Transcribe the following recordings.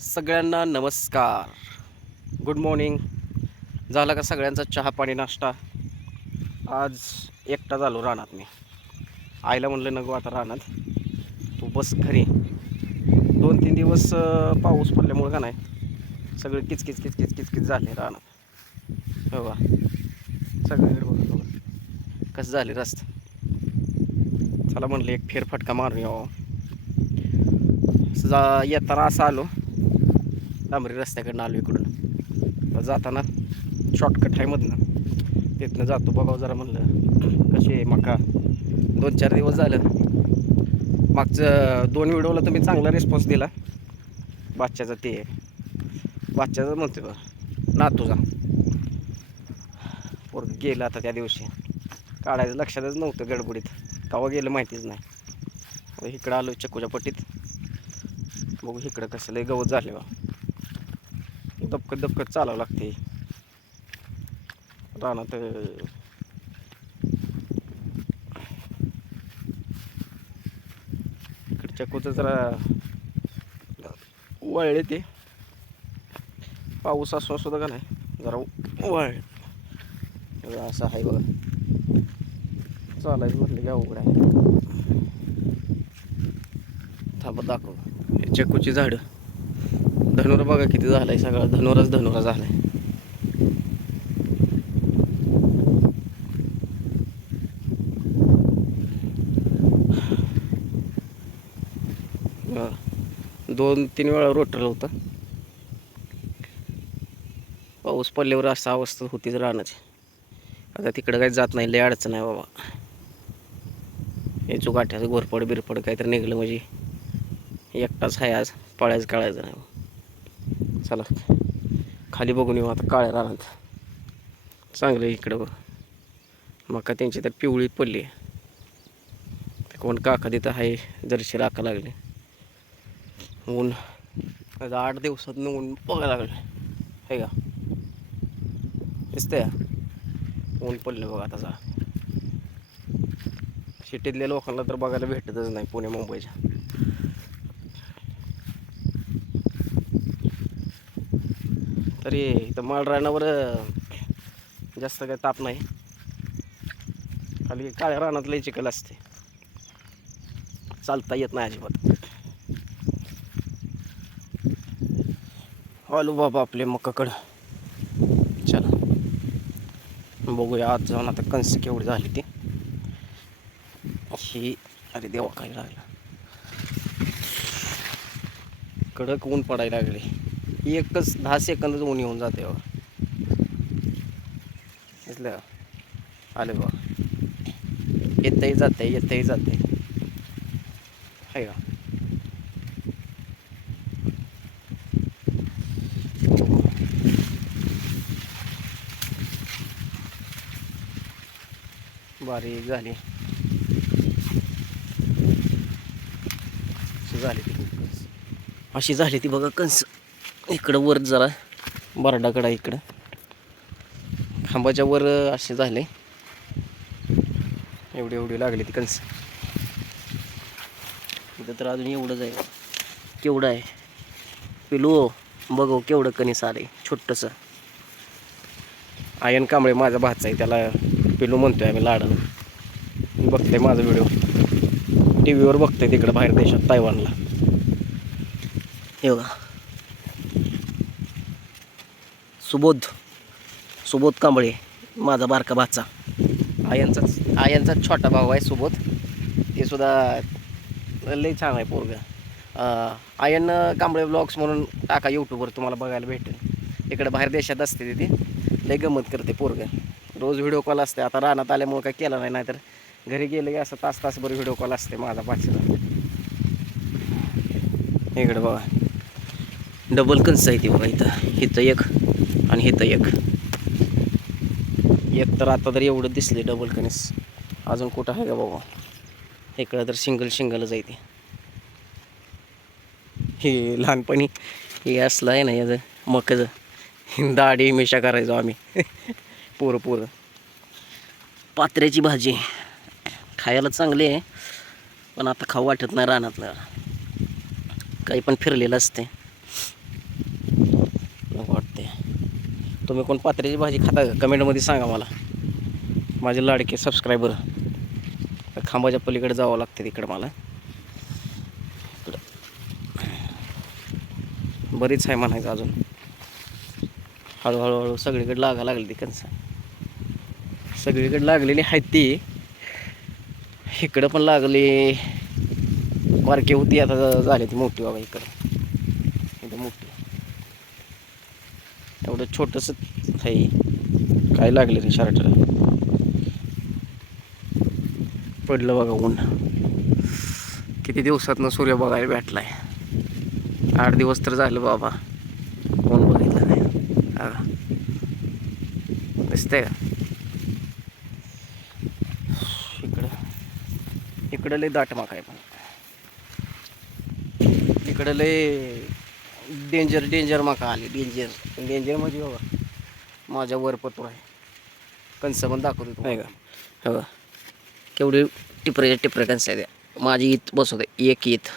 सगळ्यांना नमस्कार. Good morning झाला का सगळ्यांचा चहा पाणी नाश्ता? आज एकटा झालो रानात मी. आईला म्हणलं नको आता रानात. तू बस घरी. दोन तीन दिवस पाऊस पडल्यामुळं का नाही सगळं किचकिच किचकिच किचकिच झाले रानात. हो का? सगळीकडे बघा बघा कसं झाले रस्ता? चला म्हणलं एक फेरफटका मारून यावं. जा येताना असं आलो. डांबरी रस्त्याकडनं आलो इकडून. तर जाताना शॉर्टकट आहे मधनं. तिथनं जातो बघावं जरा म्हणलं कशी आहे मका. दोन चार दिवस झालं. मागचं दोन व्हिडिओला तुम्ही चांगला रिस्पॉन्स दिला. बादशाचा ते बादशाचा म्हणतो बघ ना तुझा पोरग गेलं आता त्या दिवशी. काढायचं लक्षातच नव्हतं गडबडीत. कवा गेलं माहितीच नाही. इकडं आलो चक्कूच्या पट्टीत. बघू इकडं कसं लय गवत झाले बा दबकत दबकत चालावं लागते. रानात अं, इकडं चक्कूचं जरा वळले ते. पाऊस असो सुद्धा का नाही जरा वळ. असं आहे बघा. चालायचं म्हटलं की अवघड आहे. थांबा दाखव. हे चक्कूची झाडं. धनुर बघा किती झालाय सगळा. धनुराच धनुरा झालाय. दोन तीन वेळा रोटरला होता. पाऊस पडल्यावर असा अवस्था होतीच राहण्याची आता तिकडं काही जात नाही लय अडचण आहे बाबा. याचू गाठ्याचं घोरपड बिरपड काहीतरी निघलं म्हणजे. एकटाच आहे आज पळायचं काढायचं नाही. चला खाली बघून येऊ आता काळ्या रानात. चांगलं आहे इकडं बघ. मका त्यांची तर पिवळी पडली. आहे ते कोण काका तिथं आहे जरशी राखा लागली. ऊन आता आठ दिवसात ऊन बघायला लागले. हे का? दिसतंय? ऊन पडलं बघा आता सिटीतल्या लोकांना तर बघायला भेटतच नाही पुणे मुंबईच्या. तरी इथं माळरानावर जास्त काही ताप नाही. खाली काळ्या रानात लय चिखल असते. चालता येत नाही अजिबात. आलो बाबा आपले मक्काकडं चला. बघूया आज जाऊन आता कणस केवढी झाली ती. ही अरे देवा काय लागला. कडक ऊन पडायला लागले. एकच दहा सेकंदच ऊन येऊन जाते बघा. दिसलं? आले बा येतही जाते येतही जाते आहे का? बारीक झाली. झाली ती कणस. अशी झाली ती बघा कंस इकडं वर जरा बरडाकडा इकडं. खांबाच्या वर असे झाले. एवढी एवढी लागली ती कणस. इथं तर अजून एवढंच आहे. केवढं आहे? पिलू बघू केवढं कणीस आले छोटंसं. आयन कांबळे माझा भाचा आहे त्याला पिलू म्हणतोय आम्ही लाडानं. बघते माझा व्हिडिओ. टी व्हीवर बघतोय तिकडं बाहेर देशात तायवानला. हे बघा. सुबोध. सुबोध कांबळे माझा बारका भाचा. आयांचाच आयांचाच छोटा भाऊ आहे सुबोध. ते सुद्धा लई छान आहे पोरग. आयन कांबळे ब्लॉग्स म्हणून टाका यूट्यूबवर तुम्हाला बघायला भेटेल. इकडे बाहेर देशात असते तिथे लई गमत करते पोरग. रोज व्हिडिओ कॉल असते. आता रानात आल्यामुळे काय केलं नाही नाहीतर घरी गेलं की असं तास तासभर व्हिडिओ कॉल असते माझा पाचशेला इकडे बघा. डबल कन्स आहे ती बघा इथं. इथं एक आणि हे तर एक एक तर आता तर एवढं दिसले डबल कनेस अजून कुठं आहे का बाबा? इकडं तर सिंगल सिंगलच आहे ते. हे लहानपणी हे असलं आहे ना याचं मकचं. दाढी मिशा करायचो आम्ही. पोरं पोरं. पात्र्याची भाजी. खायला चांगली आहे पण आता खाऊ वाटत नाही रानातलं. काही पण फिरलेलं असते तुम्ही कोण पात्र्याची भाजी खाता का? कमेंटमध्ये सांगा मला. माझे लाडके सबस्क्रायबर खांबाच्या पलीकडे जावं लागतं तिकडं मला. इकडं. बरीच आहे म्हणायचं अजून. हळूहळू हळू सगळीकडे लागा लागली ती कणसं. सगळीकडे लागलेली आहेत ती. इकडं पण लागली. बारकी होती आता झाली ती मोठी बाबा इकडं. इथं मोठी. एवढं छोटंसं आहे काय लागलं रे शर्टला पडलं बघा ऊन. किती दिवसातनं सूर्य बघायला भेटलाय. आठ दिवस तर झालं बाबा. ऊन बघितलं नाही. हा. दिसतंय का? इकडं. इकडं लय दाट माक आहे पण. इकडं लय डेंजर डेंजर माका आली डेंजर डेंजर म्हणजे बघा माझ्या वरपत्र आहे. कंस पण दाखवतो तुम्हाला का? हो केवढी टिपरे टिपरे कंस आहे त्या माझी ईत बसवते एक ईत.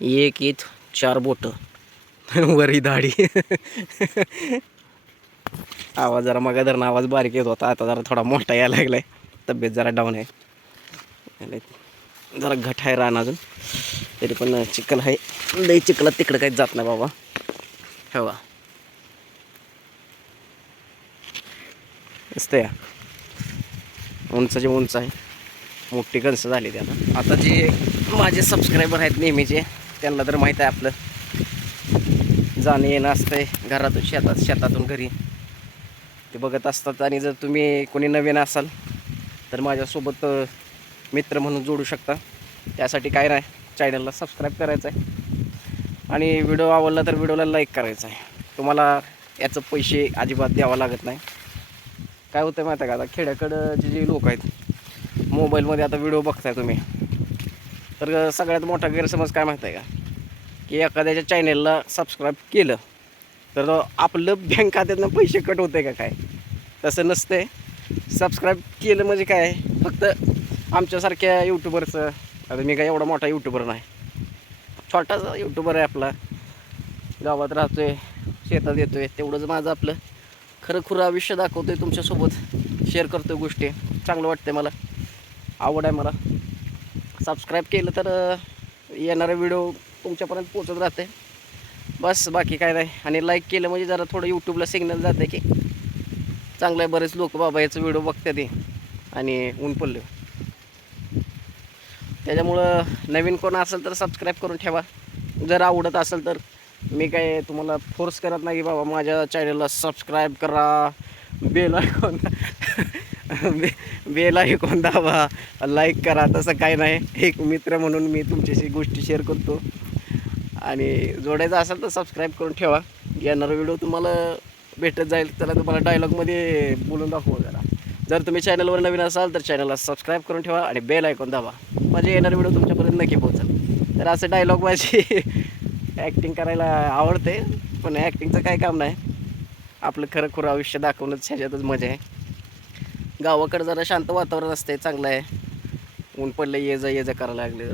एक ईत चार बोटं. वरी दाढी. आवाज जरा मग धरणं आवाज बारीक येत होता. आता जरा थोडा मोठा यायला लागलाय. तब्येत जरा डाऊन आहे. जरा घट आहे रान अजून. तरी पण चिखल आहे. लई चिखलात तिकडं काहीच जात नाही बाबा. हो दिसतं या का उंच आहे. मोठी कणसं झाली ते आता आता जे माझे सबस्क्रायबर आहेत नेहमीचे त्यांना तर माहीत आहे आपलं. जाणं येणं असतंय घरातून शेतात शेतातून घरी. ते बघत असतात आणि जर तुम्ही कोणी नवीन असाल तर माझ्यासोबत मित्र म्हणून जोडू शकता. त्यासाठी काय नाही चॅनलला सबस्क्राईब करायचं आहे आणि व्हिडिओ आवडला तर व्हिडिओला लाईक करायचा आहे तुम्हाला याचं पैसे अजिबात द्यावं लागत नाही. काय होतं माहिती आहे का? आता खेड्याकडचे जे लोक आहेत मोबाईलमध्ये आता व्हिडिओ बघताय तुम्ही. तर सगळ्यात मोठा गैरसमज काय माहिती आहे का? की एखाद्याच्या चॅनेलला सबस्क्राईब केलं तर आपलं बँक खात्यातनं पैसे कट होते का काय? तसं नसतंय. सबस्क्राईब केलं म्हणजे काय? फक्त आमच्यासारख्या यूट्यूबरचं आता मी काय एवढा मोठा यूट्यूबर नाही. छोटासा यूट्यूबर आहे आपला. गावात राहतोय शेतात येतोय तेवढंच माझं आपलं. खरं खुरं आयुष्य आहे तुमच्यासोबत. शेअर करतोय गोष्टी. चांगलं वाटतंय मला. आवड आहे मला. सबस्क्राईब केलं तर येणारा व्हिडिओ तुमच्यापर्यंत पोचत राहते बस बाकी काय नाही. आणि लाईक केलं म्हणजे जरा थोडं यूट्यूबला सिग्नल जाते की चांगलं आहे बरेच लोक बाबा याचं व्हिडिओ बघतात ते आणि ऊन पडले. त्याच्यामुळं नवीन कोण असेल तर सबस्क्राईब करून ठेवा. जर आवडत असेल तर मी काय तुम्हाला फोर्स करत नाही की बाबा माझ्या चॅनलला सबस्क्राईब करा. बेल ऐकून बे बेल ऐकून दाबा. लाईक करा. तसं काय नाही. एक मित्र म्हणून मी तुमच्याशी गोष्टी शेअर करतो. आणि जोडायचं असेल तर सबस्क्राईब करून ठेवा. येणारा व्हिडिओ तुम्हाला भेटत जाईल. त्याला तुम्हाला डायलॉगमध्ये बोलून दाखवू जरा. जर तुम्ही चॅनलवर नवीन असाल तर चॅनलला सबस्क्राईब करून ठेवा आणि बेल ऐकून दाबा. म्हणजे येणारा व्हिडिओ तुमच्यापर्यंत नक्की पोहोचेल. तर असं डायलॉग माझी ॲक्टिंग करायला आवडते पण ॲक्टिंगचं काय काम नाही. आपलं खरं खुरं आयुष्य दाखवणंच ह्याच्यातच मजा आहे. गावाकडं जरा शांत वातावरण असते चांगलं आहे. ऊन पडलं ये जा ये जा करायला लागले.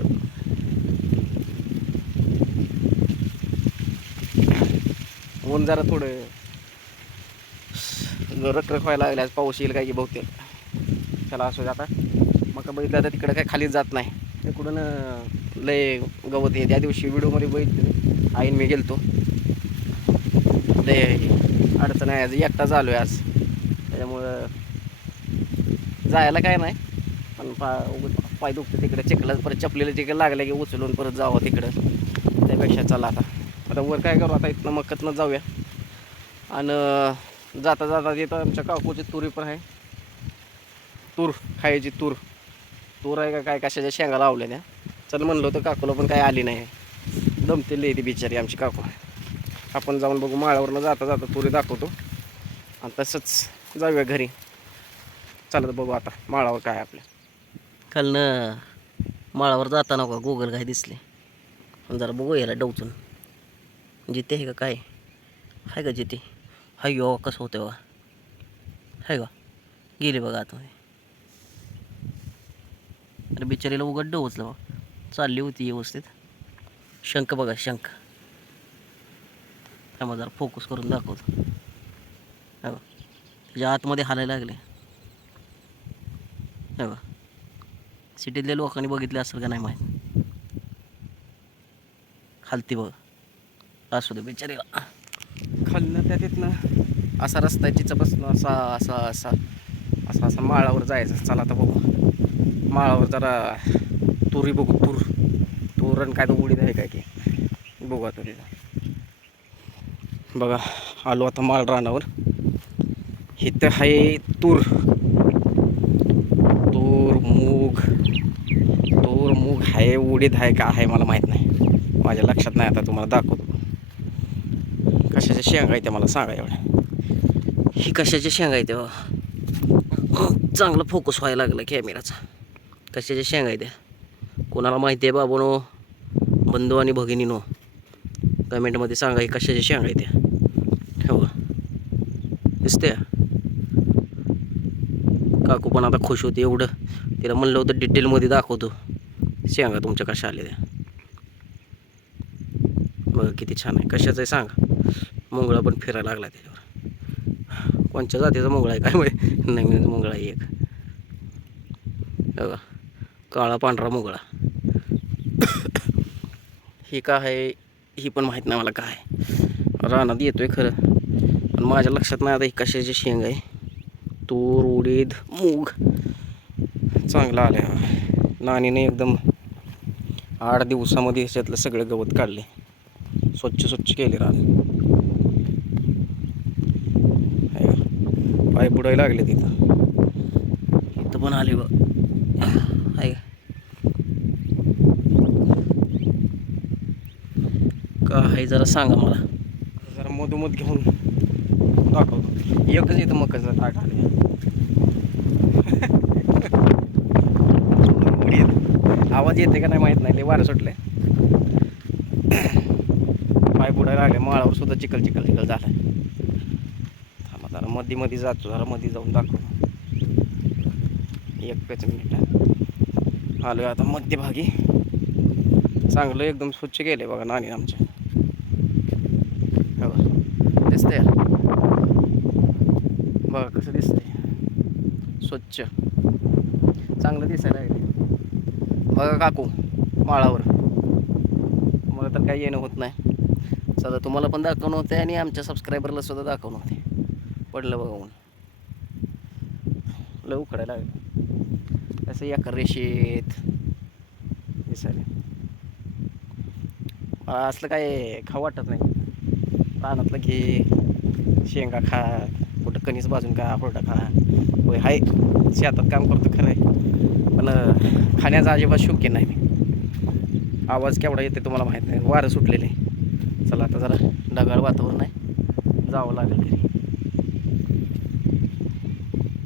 ऊन जरा थोडं रखरख व्हायला लागल्यास पाऊस येईल काय की बहुतेक. चला असू दे आता. मका बघितलं तर तिकडं काय खाली जात नाही. तिकडून लय गवत आहे त्या दिवशी व्हिडिओमध्ये बघितलं आईन मी गेलतो. लय अडचण आहे. आज एकटा झालो आहे आज. त्याच्यामुळं जायला काय नाही. पण पा पाय दुखते तिकडे. चिखला परत चपलेलं तिकडे लागलं की उचलून परत जावं तिकडं. त्यापेक्षा चला आता. आता वर काय करू आता? इथनं मक्कतनं जाऊया. आणि जाता जाता तिथं आमच्या काकूची तुरी पण आहे. तूर खायची तूर. तूर आहे का काय? कशाच्या शेंगा लावल्या त्या. चल म्हणलं होतं काकूला पण काय आली नाही. दमतेली ती बिचारी आमची काकू. आपण जाऊन बघू माळावरनं जाता जाता पुरी दाखवतो. आणि तसंच जाऊया घरी. चालत बघू आता माळावर काय आपल्या खालनं माळावर जाताना का गुगल काय दिसले. जरा बघू याला डवचून. जिथे आहे का काय? आहे का जिथे? हाय यो कसं होतं बघा हाय का? गेले बघा आता. अरे बिचारीला उघड डवचलं बा. चालली होती व्यवस्थित. शंख बघा शंख. थांबा जरा फोकस करून दाखवतो. हा बघा. त्याच्या आतमध्ये हालायला लागले. हे बघा. सिटीतल्या लोकांनी बघितले असेल का नाही माहीत? खालती बघ. असू दे बिचारीला खालनं त्या तिथनं असा रस्ता आहे बसणं असा असा असा असा असा माळावर जायचं. चला आता बघू. माळावर जरा तुरी बघू तूर. तूर काय तर उडीद आहे काय की बघू आता तिथं बघा आलो आता माळ रानावर. इथं आहे तूर. तूर मूग. तूर मूग आहे उडीद आहे का आहे मला माहीत नाही. माझ्या लक्षात नाही आता तुम्हाला दाखवतो. कशाच्या शेंगा येते मला सांगा एवढ्या. ही कशाच्या शेंगा येते चांगला चांगलं फोकस व्हायला लागलं कॅमेराचा कशाच्या शेंगा येते कोणाला माहिती आहे बाबूनो? बंधू आणि भगिनीनो कमेंटमध्ये सांगा हे कशाची शेंगा आहे त्या हो दिसते काकू पण आता खुश होती एवढं. तिला म्हणलं होतं डिटेलमध्ये दाखवतो. शेंगा तुमच्या कशा आल्या त्या. बघा किती छान आहे. कशाचं आहे सांगा. मुंगळा पण फिरायला लागला त्याच्यावर. कोणत्या जातीचा मुंगळा आहे? काय माहिती? नवीन मुंगळा आहे एक. बघा. काळा पांढरा मुंगळा. हे का आहे ही पण माहीत नाही मला काय. रानात येतो आहे खरं. पण माझ्या लक्षात नाही आता ही कशाची शेंग आहे. तूर उडीद मूग. चांगला आल्या नानीने एकदम आठ दिवसामध्ये ह्याच्यातलं सगळं गवत काढले. स्वच्छ स्वच्छ केले रान. पाय बुडायला लागले तिथं. इथं पण आले बघ आहे का? का आहे जरा सांगा मला. जरा मधोमध घेऊन दाखवतो. एकच येतं मकाचा ताट आले आवाज येते का नाही माहीत नाही लय वारं सुटले पाय बुडायला लागले माळावर सुद्धा चिखल चिखल चिखल झालाय. थांबा जरा मध्ये मध्ये जातो जरा मध्ये जाऊन दाखवतो. एकच मिनिट. आलो आता मध्यभागी. चांगलं एकदम स्वच्छ केले बघा नाणी आमच्या हो दिसते बघा कसं दिसते स्वच्छ. चांगलं दिसायला येते बघा काकू माळावर. मला तर काही येणं होत नाही. सध्या तुम्हाला पण दाखवणं होते आणि आमच्या सबस्क्रायबरला सुद्धा दाखवणं होते पडलं बघा ऊन. लय उकडायला लागलं असं एका रेषेत. दिसायला मला असलं काय खाऊ वाटत नाही. रानातलं घे शेंगा खा कुठं कणीस भाजून खा हुरडा खा. होय हाय शेतात काम करतो खरं आहे पण खाण्याचा अजिबात शोक्य नाही मी. आवाज केवढा येते तुम्हाला माहीत नाही. वारं सुटलेले. चला आता जरा ढगाळ वातावरण आहे. जावं लागेल घरी.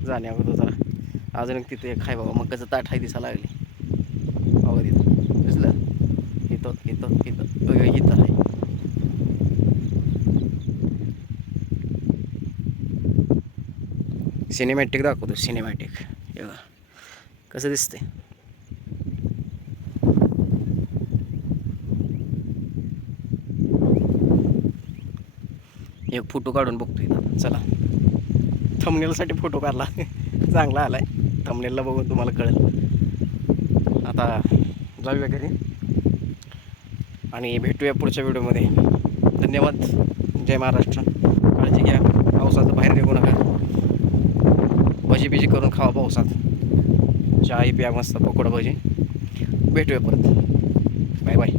जाण्या अगोदर जरा. अजून एक तिथे खाय बाबा मग कसं ताट आहे दिसायला लागली. अगोदर तिथं. दिसलं? इथं इथं इथं. इथं आहे सिनेमॅटिक दाखवतो सिनेमॅटिक हे बघा कसं दिसते एक फोटो काढून बघतो इथं. चला. थमनेलसाठी फोटो काढला. चांगला आला आहे थमनेलला बघून तुम्हाला कळेल. आता जाऊया घरी. आणि भेटूया पुढच्या व्हिडिओमध्ये धन्यवाद. जय महाराष्ट्र. काळजी घ्या. पावसाचं बाहेर निघू नका. भजी बिजी करून खावा पावसात. चहा प्या मस्त पकोडा भजी. भेटूया परत. Bye bye